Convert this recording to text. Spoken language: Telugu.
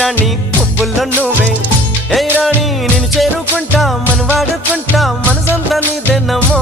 రాణి పువ్వుల్లో నువ్వే ఏ రాణి నిన్ను చేరుకుంటా మన వాడుకుంటా మనసంతా నీదెన్నమో